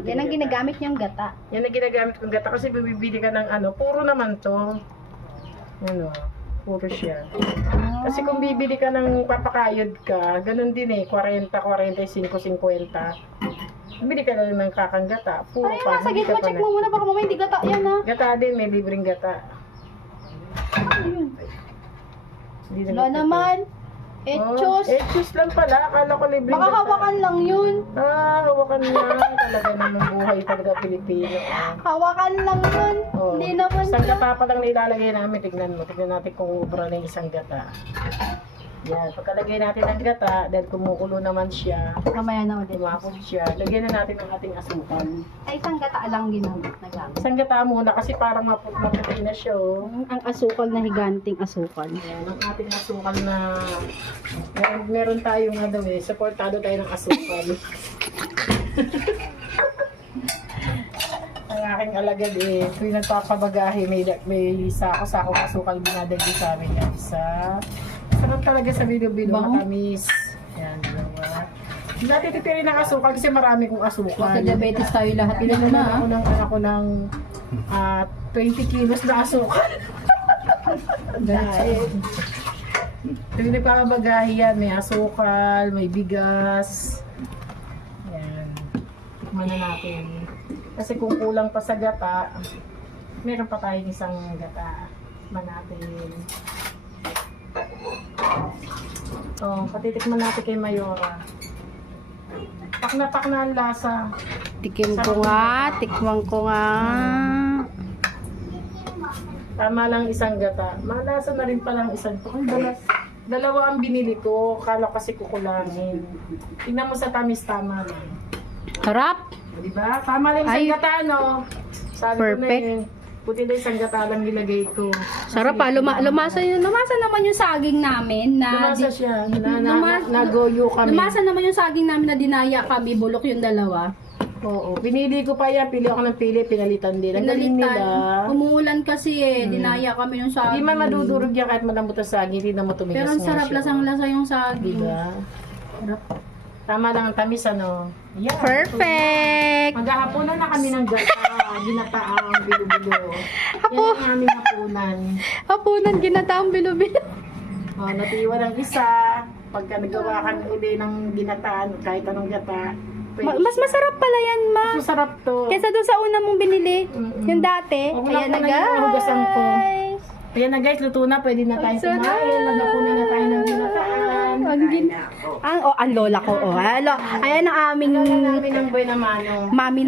Yan ang ginagamit niyang gata. Yan ang ginagamit kong gata kasi bibili ka ng ano, puro naman to. Ano, puro siya. Kasi kung bibili ka ng papakayod ka, ganun din eh, 40, 45, 50. Bibili ka na ng kakang gata. Puro Ay, pa, nasa hindi gate ka mo, pa check na. mo muna, baka mamaya hindi gata yan ha. Gata din, may libreng gata. Ayun. Hindi na Wala gata to. naman. Etchos. Etchos lang pala, akala ko libreng Baka gata. hawakan lang yun. Hawakan niya. Talaga naman buhay talaga Pilipino. Hawakan lang yun. Oh. Hindi naman. Isang gata pa lang na ilalagay namin. Tignan mo. Tignan natin kung ubra na yung isang gata. Yan. Pagkalagay natin ng gata, dahil kumukulo naman siya, Mamaya na ulit. tumakot siya, lagyan na natin ng ating asukal. Ay, isang gata lang ginamit na gamit. Isang gata muna kasi parang maputi na siya. Oh. Ang asukal na higanting asukal. Yan. Ang ating asukal na meron tayong ano eh, supportado tayo ng asukal. Ang aking alagad eh, tuwing nagpapabagahe, may sako-sako asukal dinadagdi sa amin yan. Sarap talaga sa bilo-bilo, Bango. matamis. Yan, dalawa. Natitipirin ng asukal kasi marami kong asukal. Magka-diabetes tayo lahat. Ilan Pinagdaman na ako ng, ako ng 20 kilos na asukal. Dahil, tuwing nagpapabagahe yan, may asukal, may bigas. Yan. Tikman na natin. Kasi kung kulang pa sa gata, meron pa tayong isang gata. Tikman natin. Oh, patitikman natin kay Mayora. Pak na ang lasa. Tikim ko nga, tikman ko nga. Tama lang isang gata. Malasa na rin palang isang to. Ay, dalawa ang binili ko. Kala kasi kukulangin. Tingnan mo sa tamis, tama lang. Harap! Diba? Tama lang isang Ay. gata, no? Sabi Perfect. ko na eh. Puti na isang gata lang nilagay ko. Sarap pa, lumasa naman yung saging namin na Lumasa siya. Lumas- Nagoyo kami. lumasa naman yung saging namin na dinaya kami, bulok yung dalawa. Oo. Pinili ko pa yan. Pili ako ng pili. Pinalitan din. Ang galing nila. Umuulan kasi dinaya kami yung saging. Hindi man madudurog yan kahit malambot ang saging. Hindi na mo tumigas Pero ang nga sarap, siya. lasang-lasa yung saging. Diba? Sarap. Tama lang ang tamis, ano? Yan. Perfect! Maghahaponan na kami ng ginataang bilo-bilo. Yan ang aming hapunan. Hapunan, ginataang bilo-bilo. O, natiwan ang isa. Pagka nagawa ka uli ng ginataan, kahit anong gata. Mas masarap pala yan, ma. Mas masarap to. Kesa doon sa una mong binili. Mm-mm. Yung dati. O, Ayan na, kulang-kulang yung hugasan ko. guys. Ayan na guys, luto na. Pwede na tayong Ang sarap. kumain. Maghapunan na tayo ng ginataan. Ang lola ko. Ayan ang aming Ayan namin ang buhay na manong. mami